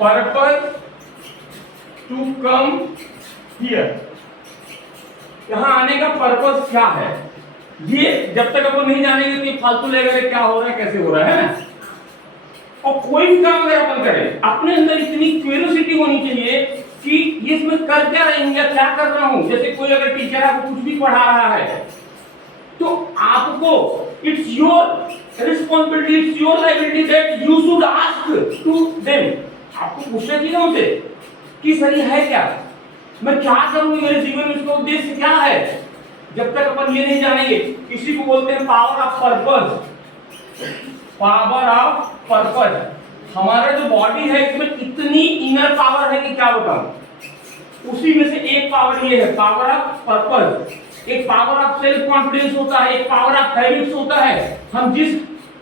Purpose to come here. यहां आने का पर्पस क्या है, ये जब तक अपन नहीं जानेंगे तो ये फालतू लगेगा क्या हो रहा है कैसे हो रहा है ना। और कोई भी काम अगर अपन करें अपने अंदर इतनी क्यूरियोसिटी होनी चाहिए कि ये इसमें कर क्या रही हूं या क्या कर रहा हूं। जैसे कोई अगर टीचर आपको कुछ भी पढ़ा रहा है तो आपको it's your responsibility, it's your liability that you should ask to them. आपको पूछना चाहिए उनसे कि सर ये है क्या, मैं क्या करूं, मेरे जीवन में इसका उद्देश्य क्या है। जब तक अपन ये नहीं जानेंगे, इसी को बोलते हैं power of purpose. Power of purpose. हमारा जो बॉडी है इसमें इतनी इनर पावर है कि क्या बताऊं। उसी में से एक पावर ये है पावर ऑफ पर्पस। एक पावर ऑफ सेल्फ कॉन्फिडेंस होता है, एक पावर ऑफ हैबिट्स होता है। हम जिस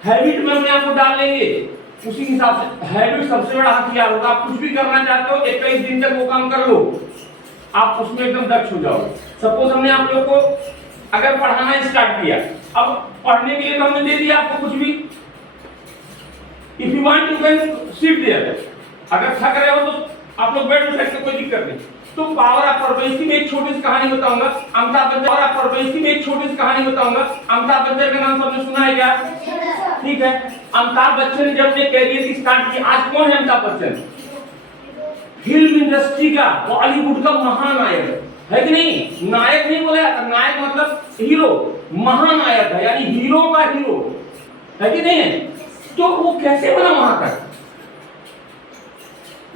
हैबिट में अपने आप को डाल लेंगे उसी हिसाब से हैबिट सबसे बड़ा हथियार होगा। आप कुछ भी करना चाहते हो 21 दिन तक वो काम कर लो, आप उसमें एकदम दक्ष हो जाओ। सपोज हमने आप लोग को अगर पढ़ाना स्टार्ट किया, अब पढ़ने के लिए तो हमने दे दिया आपको कुछ भी। If you want you can sit there. अगर थक रहे हो तो आप लोग बैठ सकते, कोई दिक्कत नहीं। तो पावर ऑफ पर्पस की मैं एक छोटी सी कहानी बताऊंगा। अमिताभ बच्चन और आप पर्पस की मैं एक छोटी सी कहानी बताऊंगा। अमिताभ बच्चन का नाम सबने सुना है क्या? ठीक है। अमिताभ बच्चन ने जब अपने करियर की स्टार्ट की, आज कौन है अमिताभ बच्चन? फिल्म इंडस्ट्री का, बॉलीवुड का महानायक है कि नहीं? नायक नहीं बोला जाता, नायक मतलब हीरो, महानायक है यानी हीरो का हीरो है कि नहीं है? तो वो कैसे बना वहां तक?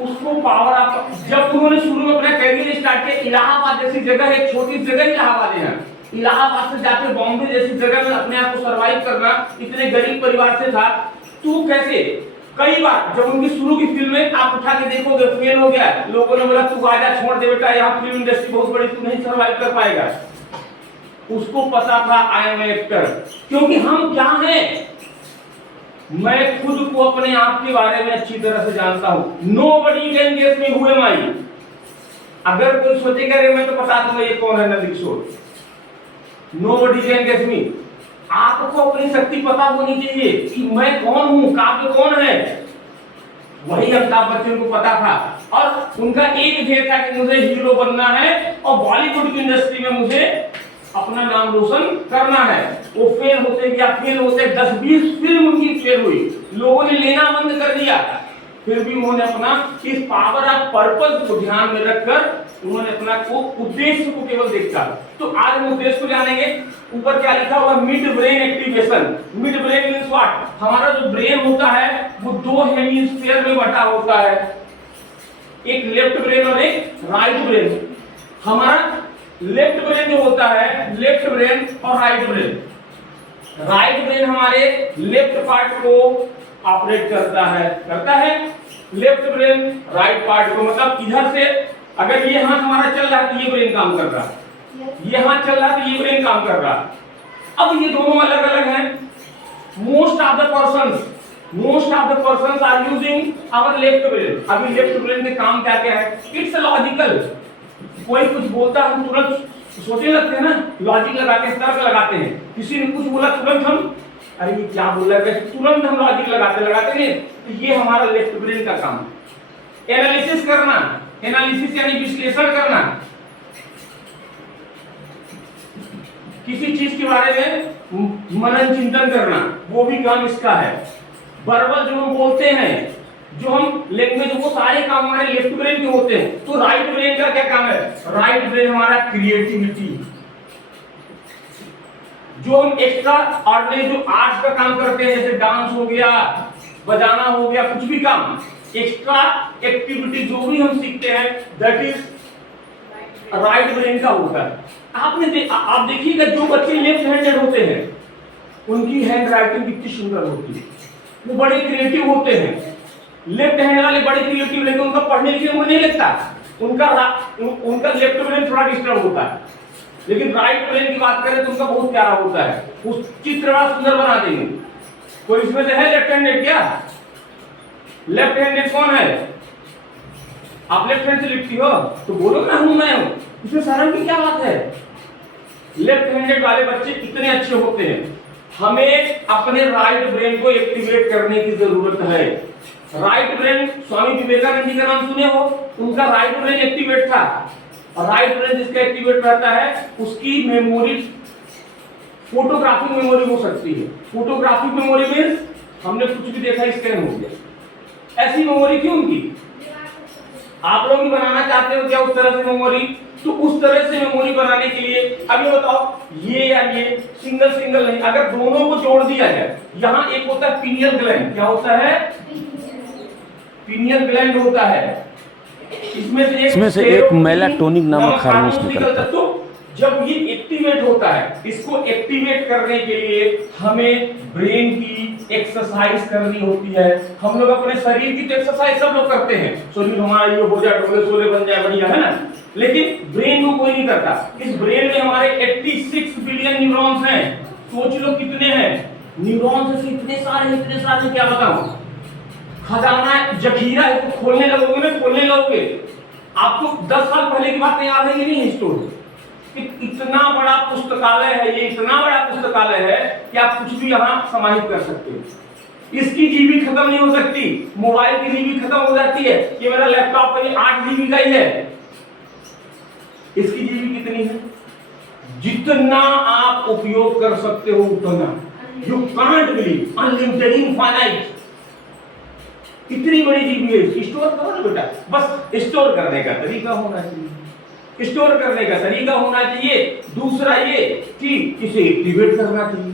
उसको पावर ऑफ, जब उन्होंने शुरू में अपना करियर स्टार्ट किया, इलाहाबाद जैसी जगह, एक छोटी जगह इलाहाबाद है, इलाहाबाद से जाके बॉम्बे जैसी जगह में अपने आप को सरवाइव करना, इतने गरीब परिवार से था। तू कैसे? कई बार जब उनकी शुरू की फिल्में आप उठा के देखोगे फेल हो गया, लोगों ने बोला तू आजा छोड़ दे बेटा, यहाँ फिल्म इंडस्ट्री बहुत बड़ी, तू नहीं सरवाइव कर पाएगा। उसको पता था आई एम एक्टर, क्योंकि हम क्या हैं, मैं खुद को अपने आप के बारे में अच्छी तरह से जानता हूं। Nobody can guess me who am I. अगर कोई सोचेगा रे मैं तो बता दूंगा ये कौन है नदी किशोर। नोबडी कैन गेस मी। आपको अपनी शक्ति पता होनी चाहिए कि मैं कौन हूं, काव्य कौन है। वही अमिताभ बच्चन को पता था और उनका एक ध्येय था कि मुझे हीरो बनना है और बॉलीवुड की इंडस्ट्री में मुझे अपना नाम रोशन करना है। वो फेल होते गया, फेल होते 10-20 फिल्म उनकी फेल हुई, लोगों ने लेना बंद कर दिया, फिर भी उन्होंने अपना इस पावर ऑफ पर्पस को ध्यान में रखकर उन्होंने अपना को उद्देश्य को केवल देखा। तो आज हम उद्देश्य को जानेंगे। ऊपर क्या लिखा हुआ? Mid brain activation. Mid brain means what? हमारा जो ब्रेन होता है वो दो हेमिस्फीयर में बटा होता है, एक लेफ्ट ब्रेन और एक राइट ब्रेन। हमारा लेफ्ट ब्रेन जो होता है, लेफ्ट ब्रेन और राइट ब्रेन, राइट ब्रेन हमारे लेफ्ट पार्ट को ऑपरेट करता है लेफ्ट ब्रेन राइट पार्ट को, मतलब इधर से अगर ये हाथ हमारा चल रहा है तो ये ब्रेन काम कर रहा है, ये हाथ चल रहा है तो ये ब्रेन काम कर रहा है। अब ये दोनों अलग अलग हैं। Most of the persons are using our left brain. अभी लेफ्ट ब्रेन के काम क्या क्या है? It's logical. कोई कुछ बोलता है हम तुरंत सोचने लगते हैं ना, लॉजिक लगाते हैं, तर्क लगाते हैं। किसी ने कुछ बोला तुरंत हम अरे ये क्या बोल रहा है, तुरंत हम लॉजिक लगाते नहीं। तो ये हमारा लेफ्ट ब्रेन का काम है। एनालिसिस करना, एनालिसिस यानी विश्लेषण करना, किसी चीज के बारे में मनन चिंतन करना, वो भी काम इसका है। वर्बल जो हम बोलते हैं, जो हम लैंग्वेज, वो सारे काम हमारे लेफ्ट ब्रेन के होते हैं। तो राइट ब्रेन का क्या काम है? राइट ब्रेन हमारा क्रिएटिविटी, जो हम एक्स्ट्रा ऑर्डिनरी जो आर्ट्स का काम करते हैं, जैसे डांस हो गया, बजाना हो गया, कुछ भी काम, एक्स्ट्रा एक्टिविटी जो भी हम सीखते हैं दैट इज राइट ब्रेन का होता है। आप देखिएगा जो बच्चे लेफ्ट हैंडेड होते हैं उनकी हैंड राइटिंग कितनी सुंदर होती है, वो बड़े क्रिएटिव होते हैं। लेफ्ट हैंड वाले बड़े क्रिएटिव, लेकिन उनका पढ़ने लिखने में नहीं लगता, उनका लेफ्ट ब्रेन थोड़ा डिस्टर्ब होता है। लेकिन राइट ब्रेन की बात करें तो उनका बहुत प्यारा होता है, उस चित्र बड़ा सुंदर बना देंगे। कोई इसमें से है लेफ्ट हैंडेड क्या? लेफ्ट हैंडेड कौन है? आप लेफ्ट हैंड से लिखती हो तो बोलो ना हूं मैं हूं, इसमें शर्म की क्या बात है? लेफ्ट हैंडेड वाले बच्चे कितने अच्छे होते हैं। हमें अपने राइट ब्रेन को एक्टिवेट करने की जरूरत है। राइट ब्रेन, स्वामी विवेकानंद जी का नाम सुने हो, उनका राइट ब्रेन एक्टिवेट था। और राइट ब्रेन जिसका एक्टिवेट रहता है उसकी मेमोरी फोटोग्राफिक मेमोरी हो सकती है। फोटोग्राफिक मेमोरी मींस हमने कुछ भी देखा स्कैन हो गया। ऐसी मेमोरी क्यों की? आप लोग भी बनाना चाहते हो क्या उस तरह से मेमोरी? तो उस तरह से मेमोरी बनाने के लिए अब ये बताओ, ये या ये सिंगल सिंगल नहीं, अगर दोनों को जोड़ दिया जाए, यहाँ एक होता है पीनियल ग्लैंड, क्या होता है? पीनियल ग्लैंड होता है, इसमें से एक मेलाटोनिन नामक हार्मोन निकलता है। तो जब ये एक्टिवेट होता है, इसको एक्टिवेट करने के लिए हमें ब्रेन की एक्सरसाइज करनी होती है। हम लोग अपने शरीर की तो एक्सरसाइज सब लोग करते हैं, शरीर हमारा ये हो जाए, डोले सोले बन जाए, बढ़िया है ना, लेकिन ब्रेन को कोई नहीं करता। इस ब्रेन में हमारे 86 बिलियन न्यूरॉन्स हैं। सोच लो कितने हैं न्यूरॉन्स, से इतने सारे क्या बताऊं, खजाना जखीरा है, तो खोलने लगोगे ना, खोलने लगोगे, आपको 10 साल पहले की बात याद है कि नहीं? स्टोरी इतना बड़ा पुस्तकालय है, ये इतना बड़ा पुस्तकालय है कि आप कुछ भी यहाँ समाहित कर सकते हो। इसकी जीबी खत्म नहीं हो सकती, मोबाइल की जीबी खत्म हो जाती है। ये मेरा लैपटॉप है, 8 जीबी का ही है, इसकी जीबी कितनी है? जितना आप उपयोग कर सकते हो उतना। You can't believe, unlimited, infinite, इतनी बड़ी जीबी है। स्टोर करो ना बेटा, बस स्टोर करने का तरीका होना चाहिए, स्टोर करने का तरीका होना चाहिए। दूसरा ये कि इसे एक्टिवेट करना चाहिए।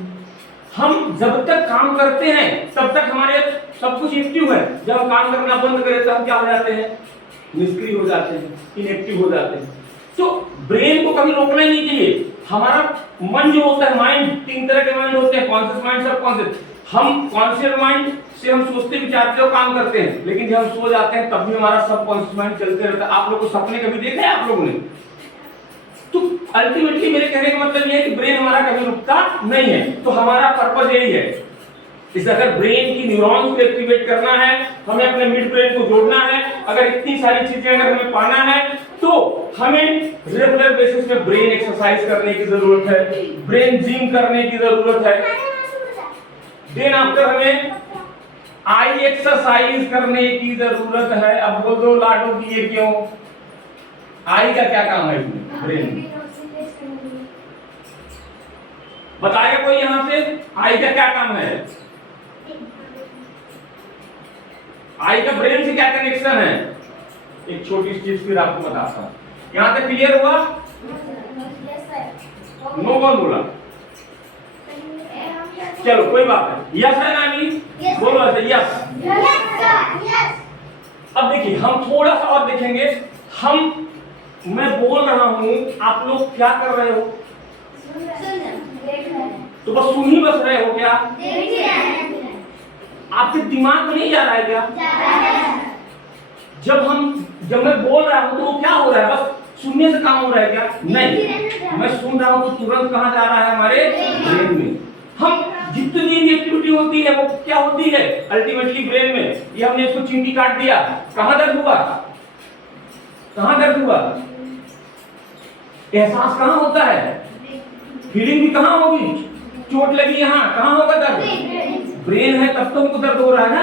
हम जब तक काम करते हैं तब तक हमारे सब कुछ एक्टिव है, जब हम काम करना बंद करें तो हम क्या हो जाते हैं? निष्क्रिय हो जाते हैं, इनएक्टिव हो जाते हैं। तो ब्रेन को कभी रोकना ही नहीं चाहिए। हमारा मन जो होता है, माइंड, 3 तरह के माइंड होते हैं, कॉन्शियस माइंड, सबकॉन्शियस। हम कॉन्शियस माइंड से हम सोचते विचारते हो काम करते हैं, लेकिन जब हम सो जाते हैं तब भी हमारा सबकॉन्शियस माइंड चलते रहता है। आप लोगों को सपने कभी देखे हैं आप लोगों ने? तो अल्टीमेटली मेरे कहने का मतलब ये है कि ब्रेन हमारा कभी रुकता नहीं है। तो हमारा पर्पस यही है, इस अगर ब्रेन की न्यूरॉन्स को एक्टिवेट करना है, हमें अपने मिड ब्रेन को जोड़ना है, अगर इतनी सारी चीजें अगर हमें पाना है, तो हमें रेगुलर बेसिस पे ब्रेन एक्सरसाइज करने की जरूरत है, ब्रेन जिम करने की जरूरत है। देन आफ्टर हमें आई एक्सरसाइज करने की जरूरत है। अब बोल दो लाडो की ये क्यों? आई का क्या काम है ब्रेन? बताएगा कोई यहां से? आई का क्या काम है? आई का ब्रेन से क्या कनेक्शन है? एक छोटी चीज फिर आपको बताता हूं। यहां तक क्लियर हुआ? नो कौन बोला? चलो कोई बात नहीं, यस है नानी? बोलो ऐसे यस। अब देखिए हम थोड़ा सा और देखेंगे। मैं बोल रहा हूं, आप लोग क्या कर रहे हो? तो बस सुन ही बस रहे हो क्या? आपके दिमाग में नहीं जा रहा है क्या? जब मैं बोल रहा हूं तो वो क्या हो रहा है? बस सुनने से काम हो रहा है क्या? नहीं, मैं सुन रहा हूं तो तुरंत कहां जा रहा है? हमारे ब्रेन में। हम जितनी भी एक्टिविटी होती है वो क्या होती है? अल्टीमेटली ब्रेन में। ये हमने इसको चिमटी काट दिया, कहां दर्द हुआ? कहां दर्द हुआ? एहसास कहां होता है? फीलिंग भी कहां होगी? चोट लगी यहाँ, कहां होगा दर्द? ब्रेन है तब तो हमको दर्द हो रहा है ना।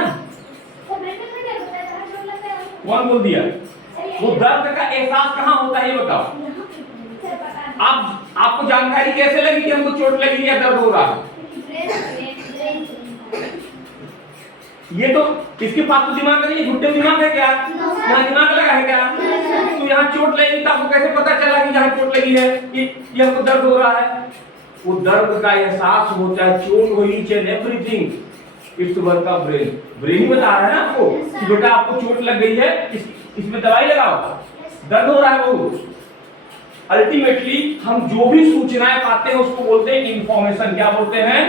कौन बोल दिया? वो दर्द का एहसास कहां होता है ये बताओ। आपको जानकारी कैसे लगी कि हमको चोट लगी या दर्द हो रहा है? ये तो इसके पास तो दिमाग नहीं, घुट्टे दिमाग है क्या? यहाँ दिमाग लगा है क्या? तो यहाँ चोट लगी तो आपको कैसे पता चला कि यहाँ चोट लगी है, ये हमको दर्द हो रहा है? वो दर्द का एहसास होता है, चोट हुई, each and everything it's work of brain. Brain ही बता रहा है ना आपको कि बेटा आपको चोट लग गई है, इसमें दवाई लगाओ, दर्द हो रहा है बहुत। अल्टीमेटली हम जो भी सूचनाएं पाते हैं उसको बोलते हैं इंफॉर्मेशन। क्या बोलते हैं?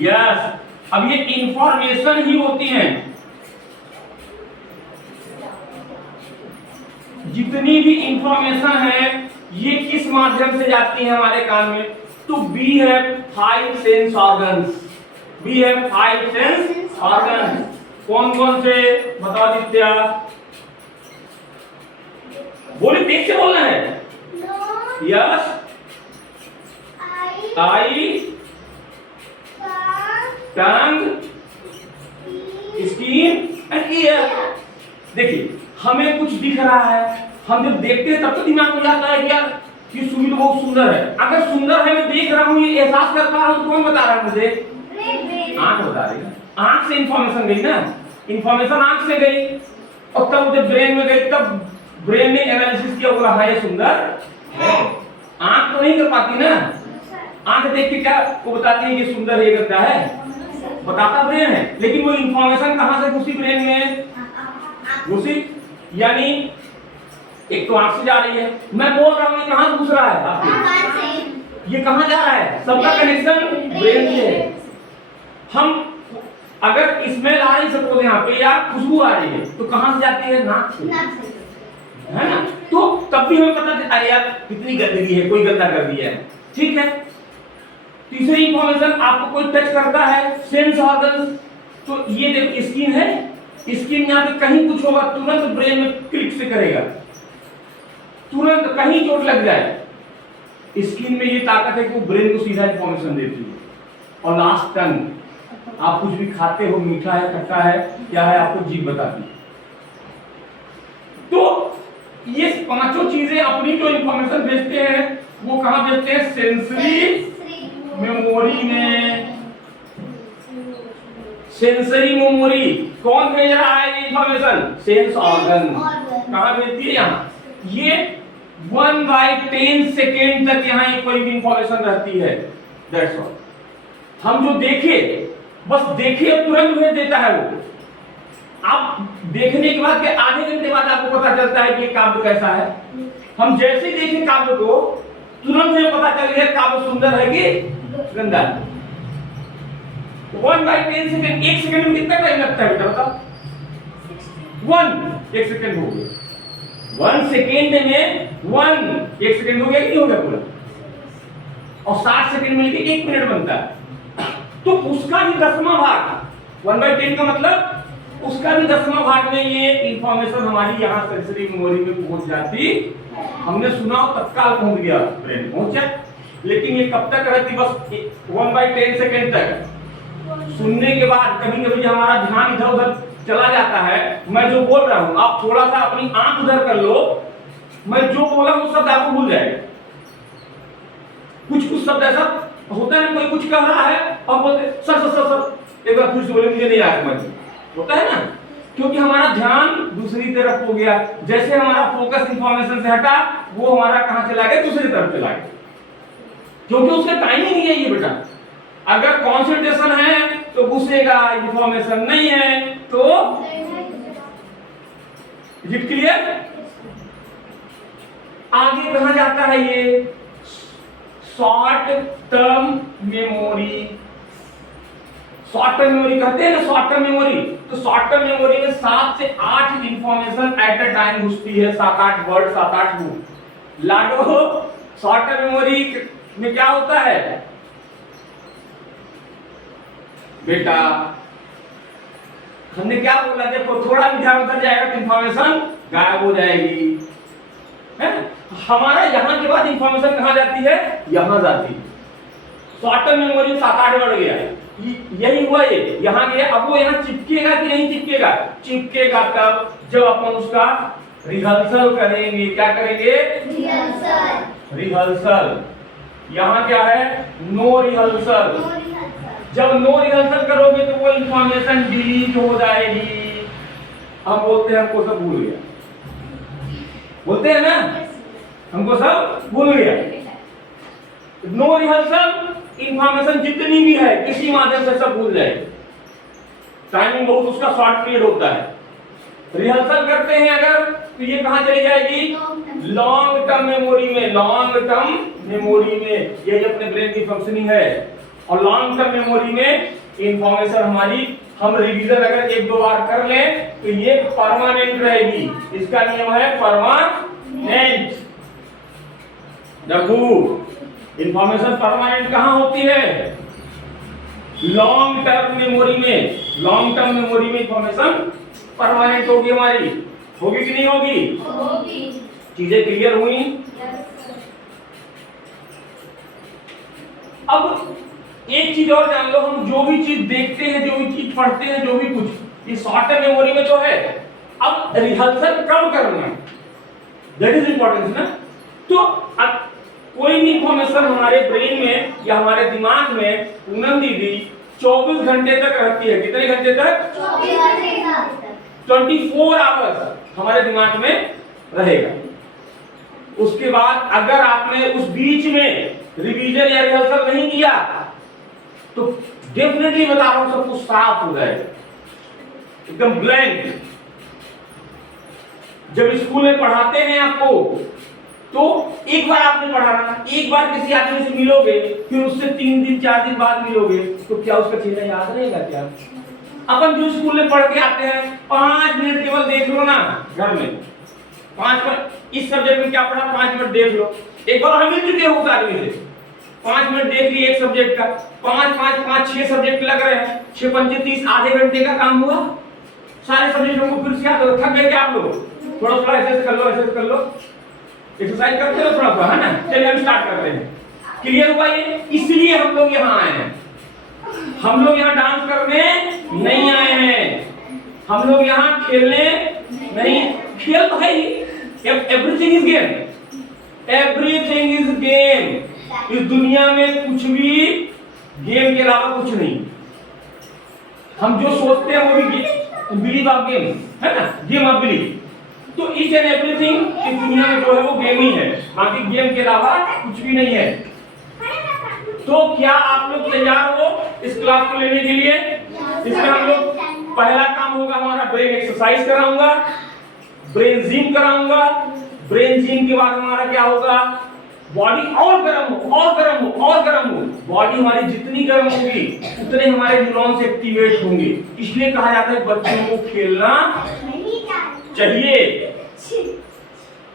यस। अब ये इंफॉर्मेशन ही होती हैं, जितनी भी इंफॉर्मेशन है ये किस माध्यम से जाती है हमारे कान में? तो we have 5 sense organs. We have 5 sense organs. कौन कौन से बताओ दित्या? बोली, तेज से बोलना है। Yes, I, tongue, skin and year. देखिए हमें कुछ दिख रहा है, हम जब देखते हैं तब तो दिमाग में आता है कि यार ये सुई तो बहुत सुंदर है। अगर सुंदर है, मैं देख रहा हूँ, ये एहसास कर पा रहा हूँ, तो कौन बता रहा है मुझे? आंख बता रही है। आंख से इंफॉर्मेशन गई ना, इंफॉर्मेशन आंख से गई और तब मुझे ब्रेन में गई, तब ब्रेन ने एनालिसिस किया, बोला हाँ ये सुंदर है। आंख तो नहीं कर पाती ना, आंख देख के क्या वो बताती है कि सुंदर है, ये गंदा है, बताता ब्रेन है। लेकिन वो इंफॉर्मेशन कहां से घुसी ब्रेन में? घुसी, यानी एक तो आंख से जा रही है, मैं बोल रहा हूं, ये कहां से घुस रहा है आपके? ये कहां जा रहा है? सबका कनेक्शन ब्रेन से है। हम अगर स्मेल आ रही सपोज यहाँ पे या खुशबू आ रही है, तो कहां से जाती है? नाक से, है ना? तो तब भी हमें पता चलता है यार कितनी गंदगी है, कोई गंदा कर दिया है, ठीक है। तीसरी इंफॉर्मेशन, आपको कोई टच करता है, सेंस ऑर्गन, तो ये देखो स्किन है, स्किन यहाँ पे कहीं कुछ होगा तुरंत ब्रेन में क्लिक से करेगा, तुरंत कहीं चोट लग जाए, स्किन में ये ताकत है कि वो ब्रेन को सीधा इंफॉर्मेशन देती है। और लास्ट टंग, आप कुछ भी खाते हो, मीठा है, खट्टा है, क्या है, आपको जीभ बताती है। तो ये पांचों चीजें अपनी जो इंफॉर्मेशन भेजते हैं वो कहां भेजते हैं? सेंसरी मेमोरी में। सेंसरी मेमोरी कौन भेज रहा है ये इंफॉर्मेशन? Sense organ. कहां भेजती है? यहाँ। ये 1/10 सेकेंड तक यहाँ ये कोई भी इंफॉर्मेशन रहती है। That's all. हम जो देखे, बस देखे और तुरंत भेज देता है वो। आप देखने के बाद के आधे घंटे बाद आपको पता चलता है कि काव्य कैसा है। हम जैसे ही देखें काव्य को, तुरंत हमें पता चल गया काव्य सुंदर है कि गंदा है। 1/10 सेकेंड, एक सेकेंड में कितना टाइम लगता है बेटा बताओ? 1 सेकेंड हो गया। 1 सेकेंड में 1 सेकेंड हो गया कि नहीं हो गया पूरा? और 60 सेकेंड मिलके 1 मिनट बनता है। तो उसका भी 10वां भाग, 1/10 का मतलब उसका भी 10वां भाग में ये इंफॉर्मेशन हमारी यहाँ सेंसरी मेमोरी में पहुंच जाती। हमने सुना और तत्काल पहुंच गया, ब्रेन पहुंचा। लेकिन ये कब तक रहती? बस 1/10 सेकेंड तक। सुनने के बाद कभी कभी हमारा ध्यान इधर उधर चला जाता है। मैं जो बोल रहा हूं, आप थोड़ा सा अपनी आंख उधर कर लो, मैं जो बोला वो शब्द आपको भूल जाएगा। कुछ शब्द ऐसा होता है, कोई कुछ कह रहा है और बोलते सर एक बार फिर से बोले, मुझे नहीं आया समझ, होता है ना, क्योंकि हमारा ध्यान दूसरी तरफ हो गया। जैसे हमारा फोकस इंफॉर्मेशन से हटा, वो हमारा कहां चला गया? दूसरी तरफ चला गया, क्योंकि उसका टाइम ही नहीं है ये बेटा। अगर कंसंट्रेशन है तो घुसेगा, इंफॉर्मेशन नहीं है तो इज इट क्लियर? आगे कहां जाता है ये? Short term memory. Short term memory कहते हैं ना, शॉर्ट टर्म मेमोरी। तो शॉर्ट टर्म मेमोरी में 7 से 8 इंफॉर्मेशन एट अ टाइम घुसती है, 7-8 वर्ड, 7-8 बुक। लाडो, शॉर्ट टर्म मेमोरी में क्या होता है बेटा? हमने क्या बोला? देखो थोड़ा भी ध्यान उतर जाएगा तो इंफॉर्मेशन गायब हो जाएगी, है? हमारा यहाँ के बाद इंफॉर्मेशन कहाँ जाती है? यहाँ जाती है। शॉर्ट टर्म मेमोरी में 7-8 वर्ड गया, यही हुआ ये, यहाँ गया। अब वो यहाँ चिपकेगा कि नहीं चिपकेगा? चिपकेगा तब जब अपन उसका रिहर्सल करेंगे। क्या करेंगे? रिहर्सल। यहाँ क्या है? No rehearsal. जब नो रिहर्सल करोगे तो वो इंफॉर्मेशन डिलीट हो जाएगी। हम बोलते हैं हमको सब भूल गया, बोलते हैं ना, हमको सब भूल गया। नो रिहर्सल, इंफॉर्मेशन जितनी भी है किसी माध्यम से सब भूल जाएगी। टाइमिंग बहुत उसका शॉर्ट पीरियड होता है। रिहर्सल करते हैं अगर, तो ये कहां चली जाएगी? लॉन्ग टर्म मेमोरी में। लॉन्ग टर्म मेमोरी में यही अपने ब्रेन की फंक्शनिंग है। और लॉन्ग टर्म मेमोरी में इंफॉर्मेशन हमारी, हम रिवीजन अगर 1-2 बार कर लें तो ये परमानेंट रहेगी। इसका नियम है परमानेंट। जब इंफॉर्मेशन परमानेंट कहां होती है? लॉन्ग टर्म मेमोरी में। लॉन्ग टर्म मेमोरी में इंफॉर्मेशन परमानेंट होगी हमारी। होगी कि नहीं होगी? होगी। चीजें क्लियर हुई? अब एक चीज और जान लो, हम जो भी चीज देखते हैं, जो भी चीज पढ़ते हैं, जो भी कुछ, ये शॉर्ट टर्म मेमोरी में तो है। अब रिहर्सल कब करना, दैट इज इंपॉर्टेंट ना। तो अब कोई भी इंफॉर्मेशन हमारे ब्रेन में या हमारे दिमाग में पूनम दीदी 24 घंटे तक रहती है। कितने घंटे तक? 24 आवर्स हमारे दिमाग में रहेगा। उसके बाद अगर आपने उस बीच में रिवीजन या रिहर्सल नहीं किया तो डेफिनेटली बता रहा हूं सब कुछ साफ हो जाएगा, एकदम ब्लैंक। जब स्कूल में पढ़ाते हैं आपको तो एक बार आपने पढ़ाना, एक बार किसी आदमी से मिलोगे, फिर उससे 3 दिन 4 दिन बाद मिलोगे, तो क्या उसका चेहरा याद रहेगा क्या? अपन जो स्कूल में पढ़ के आते हैं 5 मिनट केवल देख लो ना घर में, 5 मिनट इस सब्जेक्ट में क्या पढ़ा 5 मिनट देख लो। एक बार हम मिल चुके हो उस आदमी से, 5 मिनट देख लिए एक सब्जेक्ट का, 5 6 सब्जेक्ट लग रहे हैं, 6 5 30 आधे घंटे का काम हुआ। सारे सब्जेक्टों को फिर से याद हो, थक गए क्या आप लोग? थोड़ा थोड़ा ऐसे कर लो, ऐसे कर लो, एक्सरसाइज करते हो थोड़ा थोड़ा, है ना। चलिए हम स्टार्ट करते हैं। क्लियर हुआ ये? इसलिए हम लोग यहाँ आए हैं। हम लोग यहाँ डांस करने नहीं आए हैं, हम लोग यहाँ खेलने नहीं। खेल तो है ही, everything is game, everything is game. इस दुनिया में कुछ भी गेम के अलावा कुछ नहीं। हम जो सोचते हैं वो भी बिलीव ऑफ गेम, है ना, गेम ऑफ बिलीव। तो ईच एंड एवरीथिंग इस दुनिया में जो है वो गेम ही है, बाकी गेम के अलावा कुछ भी नहीं है। तो क्या आप लोग तैयार हो इस क्लास को लेने के लिए? इसमें हम लोग पहला काम होगा हमारा ब्रेन एक्सरसाइज कराऊंगा, ब्रेन जिम कराऊंगा। ब्रेन जिम के बाद हमारा क्या होगा, बॉडी और गर्म हो, और गर्म हो, और गर्म हो। बॉडी हमारी जितनी गर्म होगी उतने हमारे न्यूरॉन्स एक्टिवेट होंगे। इसलिए कहा जाता है बच्चों को खेलना चाहिए।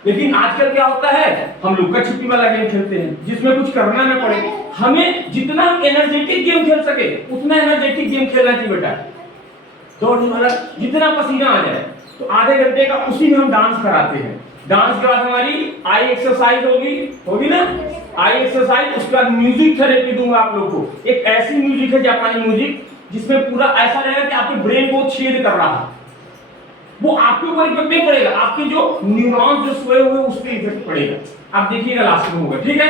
लेकिन आजकल क्या होता है, हम लुका छिपी वाला गेम खेलते हैं जिसमें कुछ करना ना पड़े। हमें जितना एनर्जेटिक गेम खेल सके उतना एनर्जेटिक गेम खेलना चाहिए बेटा। दौड़ने वाला जितना पसीना आ जाए, तो आधे घंटे का उसी में हम डांस कराते हैं। डांस के बाद हमारी आई एक्सरसाइज होगी ना, आई एक्सरसाइज। उसके बाद म्यूजिक थेरेपी दूंगा आप लोग को। एक ऐसी म्यूजिक है जापानी म्यूजिक जिसमें पूरा ऐसा लगेगा कि आपके ब्रेन को छेद कर रहा है। वो आपके ऊपर इफेक्ट नहीं पड़ेगा, आपके जो न्यूरॉन्स जो सोए हुए उस पर इफेक्ट पड़ेगा। आप देखिएगा लास्ट में होगा, ठीक है।